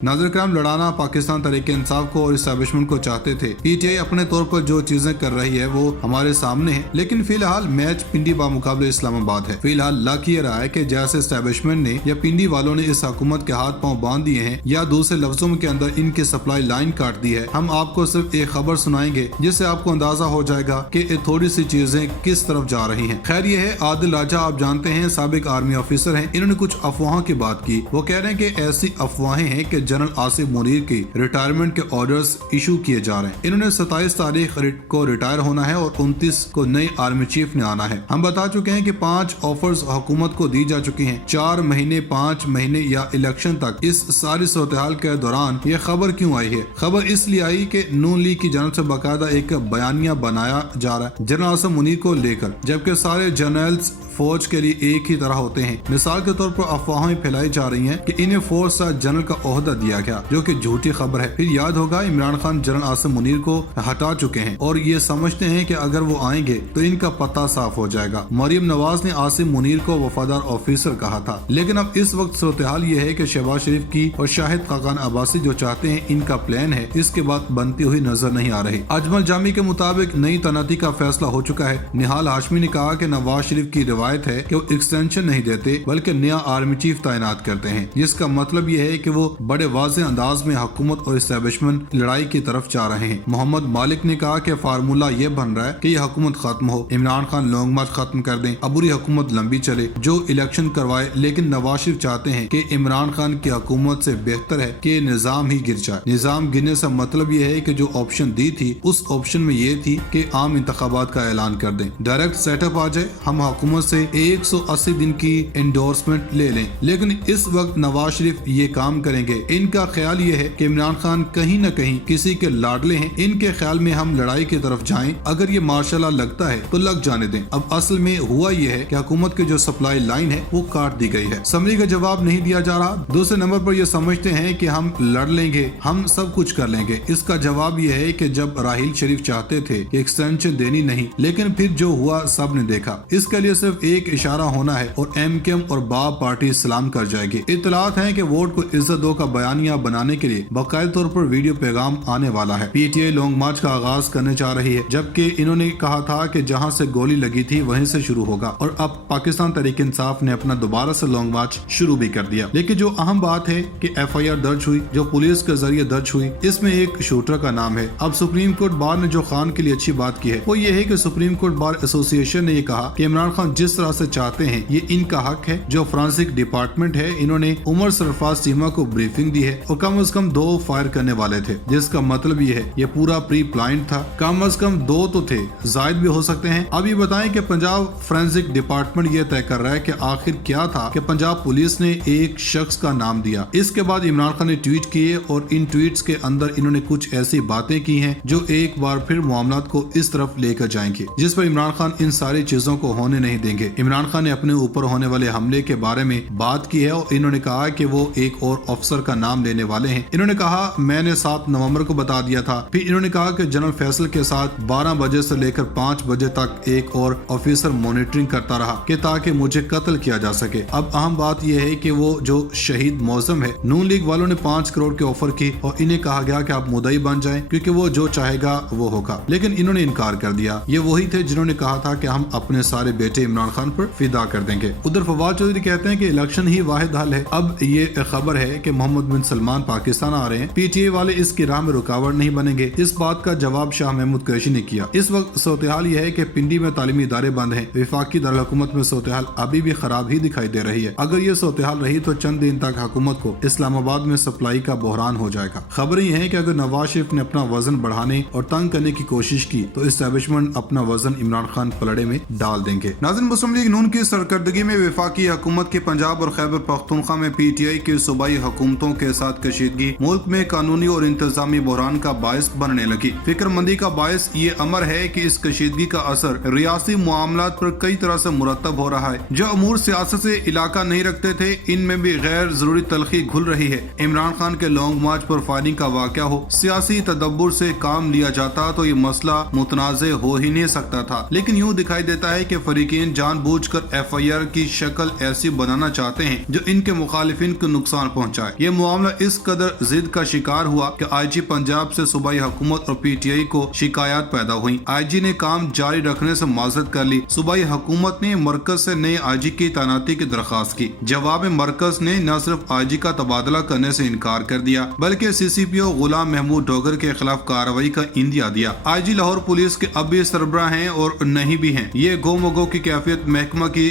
नाज़रीन करम, लड़ाना पाकिस्तान तहरीक इंसाफ को और इस्टेब्लिशमेंट को चाहते थे। पीटीआई अपने तौर पर जो चीजें कर रही है वो हमारे सामने है, लेकिन फिलहाल मैच पिंडी बामुकाबले इस्लामाबाद है। फिलहाल लक ये रहा है कि जैसे इस्टेब्लिशमेंट ने या पिंडी वालों ने इस हुकूमत के हाथ पांव बांध दिए हैं या दूसरे लफ्जों के अंदर इनकी सप्लाई लाइन काट दी है। हम आपको सिर्फ एक खबर सुनाएंगे जिससे आपको अंदाजा हो जाएगा कि थोड़ी सी चीजें किस तरफ जा रही हैं। खैर ये है, आदिल राजा आप जानते हैं साबिक आर्मी ऑफिसर हैं। इन्होंने कुछ अफवाहों की बात की। वो कह रहे हैं कि ऐसी अफवाहें हैं कि जनरल आसिफ मुनीर की रिटायरमेंट के ऑर्डर्स इशू किए जा रहे हैं। इन्होंने 27 तारीख को रिटायर होना है और 29 को नए आर्मी चीफ ने आना है। हम बता चुके हैं कि 5 ऑफर्स हुकूमत को दी जा चुकी हैं। 4 महीने 5 महीने या इलेक्शन तक। इस सारी सूरत-ए-हाल के दौरान ये खबर क्यों आई है? खबर इसलिए आई कि नून लीग की जानब से बाकायदा एक बयानिया बनाया जा रहा है जनरल आसिफ मुनीर को लेकर, जबकि सारे जनरल्स फौज के लिए एक ही तरह होते हैं। मिसाल के तौर पर अफवाहें फैलाई जा रही हैं कि इन्हें फौज सा जनरल का ओहदा दिया गया, जो कि झूठी खबर है। फिर याद होगा इमरान खान जनरल आसिफ मुनीर को हटा चुके हैं और ये समझते हैं कि अगर वो आएंगे तो इनका पता साफ हो जाएगा। मरियम नवाज ने आसिफ मुनीर को वफादार ऑफिसर कहा था, लेकिन अब इस वक्त सूरत-ए-हाल ये है कि शहबाज शरीफ की और शाहिद खाकान अब्बासी जो चाहते हैं इनका प्लान है, इसके बाद बनती हुई नजर नहीं आ रही। अजमल जामी के मुताबिक नई तैनाती का फैसला हो चुका है। निहाल हाशमी ने कहा कि नवाज शरीफ की रिवायत है कि वो एक्सटेंशन नहीं देते बल्कि नया आर्मी चीफ तैनात करते हैं, जिसका मतलब ये है कि वो बड़े वाज़ेह अंदाज में हुकूमत और इस्टेब्लिशमेंट लड़ाई की तरफ जा रहे हैं। मोहम्मद मालिक ने कहा कि फार्मूला ये बन रहा है कि ये हुकूमत खत्म हो, इमरान खान लॉन्ग मार्च खत्म कर दें, अबूरी हुकूमत लंबी चले, जो इलेक्शन करवाए। लेकिन नवाज शरीफ चाहते हैं कि इमरान खान की हुकूमत से बेहतर है कि निजाम ही गिर जाए। निजाम गिरने से मतलब ये है कि जो ऑप्शन दी थी उस ऑप्शन में ये थी कि आम इंतखाबात का ऐलान कर दें, डायरेक्ट सेटअप आ जाए, हम हुकूमत से 180 दिन की एंडोर्समेंट ले लें। लेकिन इस वक्त नवाज शरीफ ये काम करेंगे। इनका ख्याल ये है कि इमरान खान कहीं न कहीं किसी के लाडले हैं। इनके ख्याल में हम लड़ाई की तरफ जाएं, अगर ये मार्शल लॉ लगता है तो लग जाने दें। अब असल में हुआ ये है कि हुकूमत की जो सप्लाई लाइन है वो काट दी गई है। समरी का जवाब नहीं दिया जा रहा। दूसरे नंबर पर ये समझते हैं कि हम लड़ लेंगे, हम सब कुछ कर लेंगे। इसका जवाब ये है कि जब राहील शरीफ चाहते थे कि एक्सटेंशन देनी नहीं, लेकिन फिर जो हुआ सब ने देखा। इसके लिए सिर्फ एक इशारा होना है और एमकेएम और बाप पार्टी सलाम कर जाएगी। इत्तलात है कि वोट को इज्जत दो का बयानिया बनाने के लिए बाकायदा तौर पर वीडियो पैगाम आने वाला है। पीटीआई लॉन्ग मार्च का आगाज करने जा रही है, जबकि इन्होंने कहा था कि जहां से गोली लगी थी वहीं से शुरू होगा, और अब पाकिस्तान तहरीक इंसाफ ने अपना दोबारा से लॉन्ग मार्च शुरू भी कर दिया। लेकिन जो अहम बात है कि FIR दर्ज हुई, जो पुलिस के जरिए दर्ज हुई, इसमें एक शूटर का नाम है। अब सुप्रीम कोर्ट बार ने जो खान के लिए अच्छी बात की है वो ये है कि सुप्रीम कोर्ट बार एसोसिएशन ने ये कहा कि इमरान खान जिस तरह से चाहते हैं ये इनका हक है। जो फोरेंसिक डिपार्टमेंट है इन्होंने उमर सरफराज चीमा को ब्रीफिंग दी है और कम से कम 2 फायर करने वाले थे, जिसका मतलब ये है ये पूरा प्री प्लान्ड था। कम से कम 2 तो थे, जायद भी हो सकते हैं। अब ये बताएं कि पंजाब फोरेंसिक डिपार्टमेंट ये तय कर रहा है कि आखिर क्या था कि पंजाब पुलिस ने एक शख्स का नाम दिया। इसके बाद इमरान खान ने ट्वीट किए और इन ट्वीट्स के अंदर इन्होंने कुछ ऐसी बातें की हैं जो एक बार फिर मामलात को इस तरफ लेकर जाएंगे, जिस पर इमरान खान इन सारी चीजों को होने नहीं देंगे। इमरान खान ने अपने ऊपर होने वाले हमले के बारे में बात की है और इन्होंने कहा कि वो एक और अफसर का नाम लेने वाले हैं। इन्होंने कहा मैंने 7 नवंबर को बता दिया था। फिर इन्होंने कहा कि जनरल फैसल के साथ 12 बजे से लेकर 5 बजे तक एक और ऑफिसर मॉनिटरिंग करता रहा कि ताकि मुझे कत्ल किया जा सके। अब अहम बात यह है कि वो जो शहीद मौसम है, नून लीग वालों ने 5 करोड़ की ऑफर की और इन्हें कहा गया कि आप मुद्दई बन जाएं क्योंकि वो जो चाहेगा वो होगा, लेकिन इन्होंने इनकार कर दिया। ये वही थे जिन्होंने कहा था कि हम अपने सारे बेटे इमरान खान पर फिदा कर देंगे। उधर फवाद चौधरी कहते हैं कि इलेक्शन ही वाहिद हल है। अब ये खबर है कि मोहम्मद बिन सलमान पाकिस्तान आ रहे हैं, पीटीआई वाले इसकी राह में रुकावट नहीं बनेंगे। इस बात का जवाब शाह महमूद कुरैशी ने किया। इस वक्त सूरत-ए-हाल यह है कि पिंडी में तालीमी इदारे बंद हैं। वफाकी दारुल हुकूमत में सूरत-ए-हाल अभी भी खराब ही दिखाई दे रही है। अगर ये सूरत-ए-हाल रही तो चंद दिन तक हुकूमत को इस्लामाबाद में सप्लाई का बहरान हो जाएगा। खबर ये है कि अगर नवाज शरीफ ने अपना वजन बढ़ाने और तंग करने की कोशिश की तो इस्टेब्लिशमेंट अपना वजन इमरान खान पलड़े में डाल देंगे। नाज़रीन, मुस्लिम लीग नून की सरकर्दगी में वफाकी हुकूमत की पंजाब और खैबर पख्तूनख्वा में पीटीआई की सूबाई हुकूमतों के साथ कशीदगी मुल्क में कानूनी और इंतजामी बहरान का बायस बनने लगी। फिक्रमंदी का बायस ये अमर है कि इस कशीदगी का असर रियासी मामलात पर कई तरह से मुरतब हो रहा है। जो अमूर सियासत से इलाका नहीं रखते थे इनमें भी गैर जरूरी तलखी घुल रही है। इमरान खान के लॉन्ग मार्च पर फायरिंग का वाक़या हो, सियासी तदब्बुर से काम लिया जाता तो ये मसला मुतनाज़े हो ही नहीं सकता था, लेकिन यूँ दिखाई देता है कि फरीकीन जानबूझकर FIR की शक्ल ऐसी बनाना चाहते हैं जो इनके मुखालिफिन को नुकसान पहुंचाए। ये मामला इस कदर जिद का शिकार हुआ कि IG पंजाब से सूबाई हुकूमत और PTI को शिकायत पैदा हुई। IG ने काम जारी रखने से माजरत कर ली। सूबाई हुकूमत ने मरकज से नए IG की तैनाती की दरखास्त की। जवाब में मरकज ने न सिर्फ IG का तबादला करने से इनकार कर दिया बल्कि CCPO गुलाम महमूद डोगर के खिलाफ कार्रवाई का इंदिया दिया। IG लाहौर पुलिस के अब भी सरबराह हैं और नहीं भी हैं। ये गोमगो की कैफियत महकमा की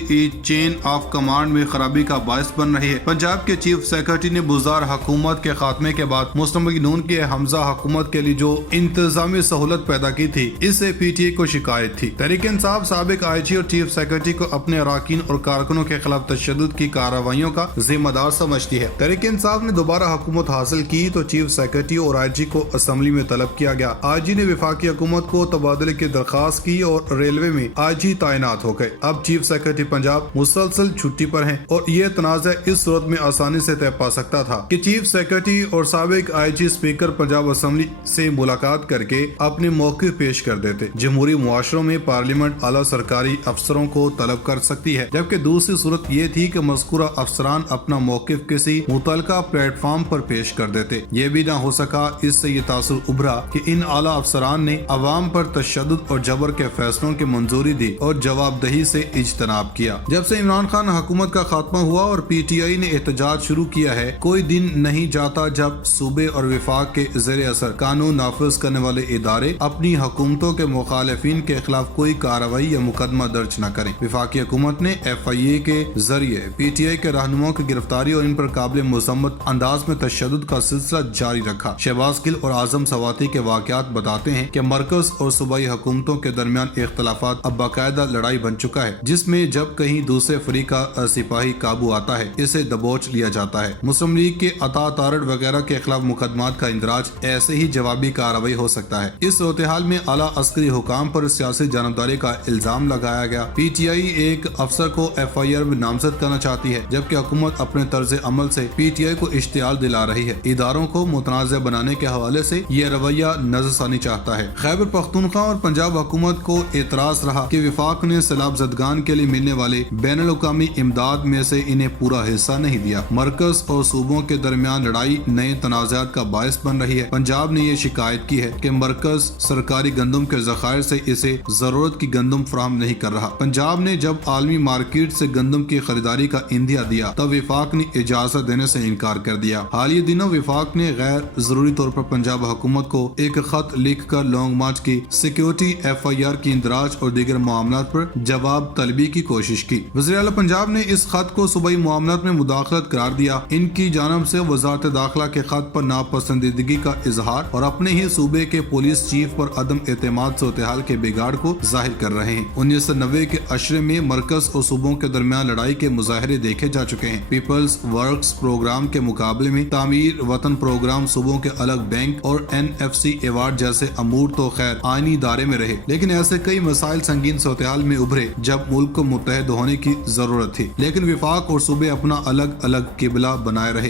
चेन ऑफ कमांड में खराबी का बायस बन रही है। पंजाब के चीफ सेक्रेटरी ने बुज़दार हुकूमत के खात्मे के बाद मुस्लिम लीग नून के हमजा हुकूमत के लिए जो इंतजामी सहूलत पैदा की थी, इससे PTI को शिकायत थी। तहरीक इंसाफ साबिक IG और चीफ सेक्रेटरी को अपने अरकान और कारकुनों के खिलाफ तशद्दुद की कार्रवाइयों का जिम्मेदार समझती है। तहरीक इंसाफ ने दोबारा हुकूमत हासिल की तो चीफ सेक्रेटरी और IG को असेंबली में तलब किया गया। IG ने वफाकी हुकूमत को तबादले की दरखास्त की और रेलवे में IG तैनात हो गए। अब चीफ सेक्रेटरी पंजाब मुसलसल छुट्टी पर हैं और ये तनाज़ा इस सूरत में आसानी से तय पा सकता था कि चीफ सेक्रेटरी और साबिक IG स्पीकर पंजाब असेंबली से मुलाकात करके अपने मौक़िफ़ पेश कर देते। जमहूरी मुआशरों में पार्लियामेंट आला सरकारी अफसरों को तलब कर सकती है, जबकि दूसरी सूरत ये थी कि मज़कूरा अफसरान अपना मौक़िफ़ किसी मुतलका प्लेटफॉर्म पर पेश कर देते। ये भी ना हो सका। इससे ये तासुर उभरा कि इन आला अफसरान ने अवाम पर तशद्दुद और जबर के फैसलों की मंजूरी दी और जवाबदही से इज्तनाब किया। जब से इमरान खान हुकूमत का खात्मा हुआ और PTI ने एहतजाज शुरू किया है, कोई दिन नहीं जाता जब सूबे और वफाक के ज़ेरे असर कानून नाफिज करने वाले इदारे अपनी हुकूमतों के मुखालिफिन के खिलाफ कोई कार्रवाई या मुकदमा दर्ज न करें। वफाकी हुकूमत ने FIA के जरिए PTI के रहनुमाओं की गिरफ्तारी और इन पर काबिल मज़म्मत अंदाज में तशद्दुद का सिलसिला जारी रखा। शहबाज गिल और आजम सवाती के वाक़यात बताते हैं कि मरकज और सूबाई हुकूमतों के दरमियान इख्तलाफात अब बाकायदा लड़ाई बन चुका है, जिसमें जब कहीं दूसरे फरीक का सिपाही काबू आता है, इसे दबोच लिया जाता है। मुस्लिम लीग के अता तारड़ वगैरह के खिलाफ मुकदमात का इंदराज ऐसे ही जवाबी कार्रवाई हो सकता है। इस सूरत-ए-हाल में आला अस्करी हुकाम पर सियासी जानबदारी का इल्जाम लगाया गया। PTI एक अफसर को FIR में नामजद करना चाहती है, जबकि हुकूमत अपने तर्ज अमल से PTI को इश्तियाल दिला रही है। इदारों को मुतनाज़ बनाने के हवाले से ये रवैया नजरसानी चाहता है। खैबर पख्तूनख्वा और पंजाब हुकूमत को एतराज रहा कि वफाक ने सैलाब ज़दगान के लिए मिलने वाले बैनुल-अक़वामी इमदाद में से इन्हें पूरा हिस्सा नहीं दिया। मरकज और सूबों के दरमियान लड़ाई नए तनाज़ात का बायस बन रही है। पंजाब ने यह शिकायत की है कि मरकज सरकारी गंदम के ज़खायर से इसे जरूरत की गंदम फराहम नहीं कर रहा। पंजाब ने जब आलमी मार्केट से गंदम की खरीदारी का इंदिया दिया तब वफाक ने इजाजत देने से इनकार कर दिया। हालिया दिनों वफाक ने गैर जरूरी तौर पर पंजाब हुकूमत को एक खत लिख कर लॉन्ग मार्च की सिक्योरिटी FIR की इंदराज और दीगर मामलों पर जवाब तलबी की कोशिश की। वज़ीर आला पंजाब ने इस खत को सूबाई मामलों में मुदाखलत करार दिया। इनकी जानब से वज़ारत दाखिला के खत पर नापसंदीदगी का इजहार और अपने ही सूबे के पुलिस चीफ पर अदम एतमाद सूरत-ए-हाल के बिगाड़ को जाहिर कर रहे हैं। 1990 के अशरे में मरकज और सूबों के दरमियान लड़ाई के मुजाहरे देखे जा चुके हैं। पीपल्स वर्क्स प्रोग्राम के मुकाबले में तामीर वतन प्रोग्राम, सूबों के अलग बैंक और NFC अवार्ड जैसे अमूर तो खैर आईनी दायरे में रहे, लेकिन ऐसे कई मसाइल संगीन सूरत-ए-हाल में उभरे जब मुल्क को मुत्तहद होने की जरूरत थी, लेकिन वफाक और सूबे अपना अलग अलग किबला बनाए रहे।